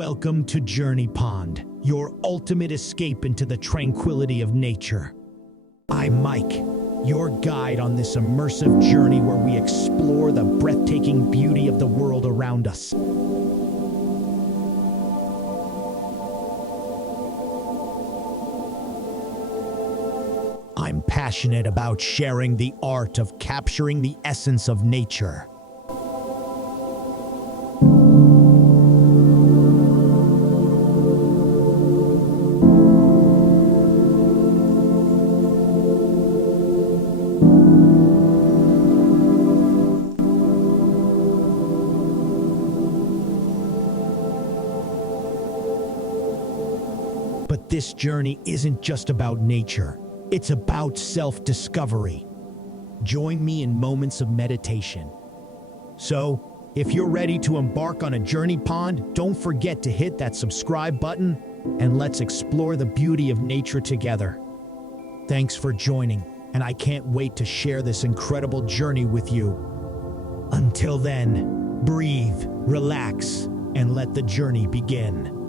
Welcome to Journey Pond, your ultimate escape into the tranquility of nature. I'm Mike, your guide on this immersive journey where we explore the breathtaking beauty of the world around us. I'm passionate about sharing the art of capturing the essence of nature. But this journey isn't just about nature. It's about self-discovery. Join me in moments of meditation. So, if you're ready to embark on a Journey Pond, don't forget to hit that subscribe button and let's explore the beauty of nature together. Thanks for joining, and I can't wait to share this incredible journey with you. Until then, breathe, relax, and let the journey begin.